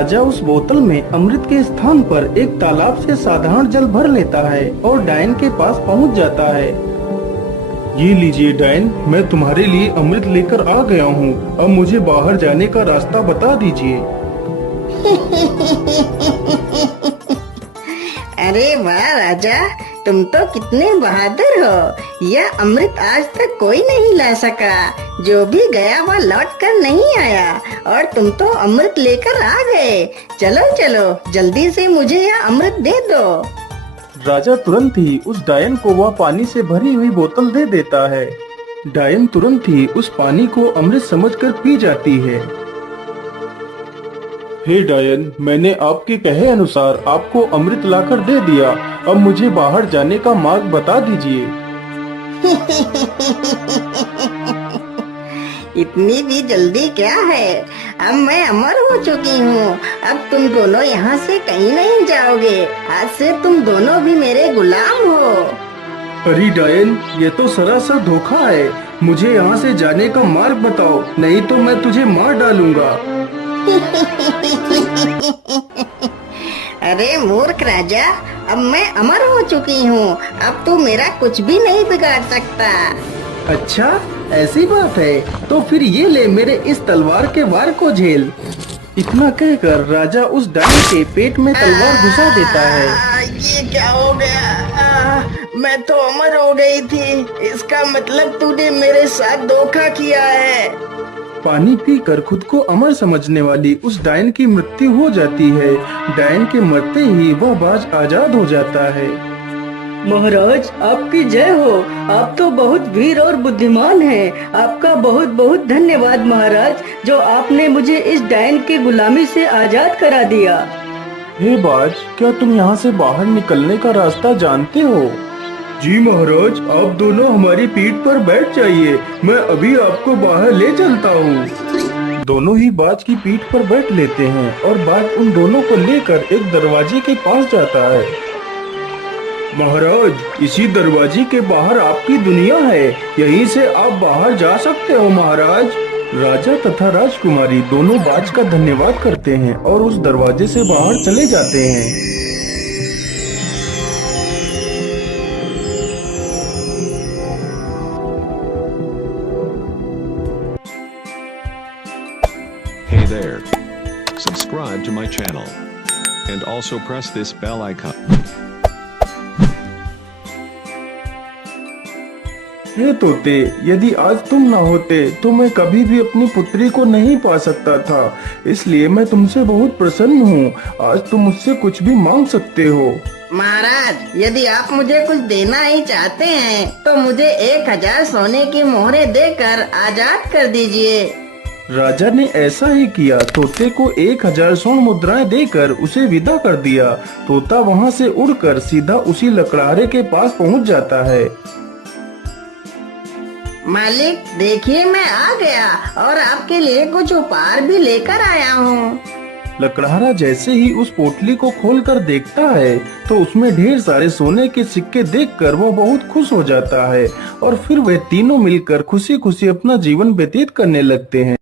राजा उस बोतल में अमृत के स्थान पर एक तालाब से साधारण जल भर लेता है और डायन के पास पहुंच जाता है। ये लीजिए डायन, मैं तुम्हारे लिए अमृत लेकर आ गया हूँ। अब मुझे बाहर जाने का रास्ता बता दीजिए। अरे वाह राजा, तुम तो कितने बहादुर हो। यह अमृत आज तक कोई नहीं ला सका। जो भी गया वह लौट कर नहीं आया और तुम तो अमृत लेकर आ गए। चलो चलो, जल्दी से मुझे यह अमृत दे दो। राजा तुरंत ही उस डायन को वह पानी से भरी हुई बोतल दे देता है। डायन तुरंत ही उस पानी को अमृत समझकर पी जाती है। हे डायन, मैंने आपके कहे अनुसार आपको अमृत लाकर दे दिया। अब मुझे बाहर जाने का मार्ग बता दीजिए। इतनी भी जल्दी क्या है? अब मैं अमर हो चुकी हूँ। अब तुम दोनों यहाँ से कहीं नहीं जाओगे। आज से तुम दोनों भी मेरे गुलाम हो। अरे डायन, ये तो सरासर धोखा है। मुझे यहाँ से जाने का मार्ग बताओ, नहीं तो मैं तुझे मार डालूंगा। अरे मूर्ख राजा, अब मैं अमर हो चुकी हूँ। अब तू मेरा कुछ भी नहीं बिगाड़ सकता। अच्छा, ऐसी बात है तो फिर ये ले मेरे इस तलवार के वार को झेल। इतना कहकर राजा उस डायन के पेट में तलवार घुसा देता है। ये क्या हो गया? मैं तो अमर हो गई थी। इसका मतलब तूने मेरे साथ धोखा किया है। पानी पीकर खुद को अमर समझने वाली उस डायन की मृत्यु हो जाती है। डायन के मरते ही वह बाज आजाद हो जाता है। महाराज, आपकी जय हो। आप तो बहुत वीर और बुद्धिमान हैं। आपका बहुत बहुत धन्यवाद महाराज, जो आपने मुझे इस डायन की गुलामी से आजाद करा दिया। हे बाज, क्या तुम यहाँ से बाहर निकलने का रास्ता जानते हो? जी महाराज, आप दोनों हमारी पीठ पर बैठ जाइए, मैं अभी आपको बाहर ले चलता हूँ। दोनों ही बाज की पीठ पर बैठ लेते हैं और बाज उन दोनों को लेकर एक दरवाजे के पास जाता है। महाराज, इसी दरवाजे के बाहर आपकी दुनिया है, यहीं से आप बाहर जा सकते हो महाराज। राजा तथा राजकुमारी दोनों बाज का धन्यवाद करते हैं और उस दरवाजे से बाहर चले जाते हैं। Hey there. Subscribe to my channel. And also press this bell icon. हे तोते, यदि आज तुम न होते तो मैं कभी भी अपनी पुत्री को नहीं पा सकता था। इसलिए मैं तुमसे बहुत प्रसन्न हूँ। आज तुम मुझसे कुछ भी मांग सकते हो। महाराज, यदि आप मुझे कुछ देना ही चाहते हैं तो मुझे 1000 सोने की मोहरें देकर आजाद कर दीजिए। राजा ने ऐसा ही किया। तोते को 1000 स्वर्ण मुद्राएं देकर उसे विदा कर दिया। तोता वहाँ से उड़कर सीधा उसी लकड़हारे के पास पहुँच जाता है। मालिक, देखिए मैं आ गया और आपके लिए कुछ उपहार भी लेकर आया हूँ। लकड़हारा जैसे ही उस पोटली को खोलकर देखता है तो उसमें ढेर सारे सोने के सिक्के देखकर वो बहुत खुश हो जाता है और फिर वे तीनों मिलकर खुशी खुशी अपना जीवन व्यतीत करने लगते हैं।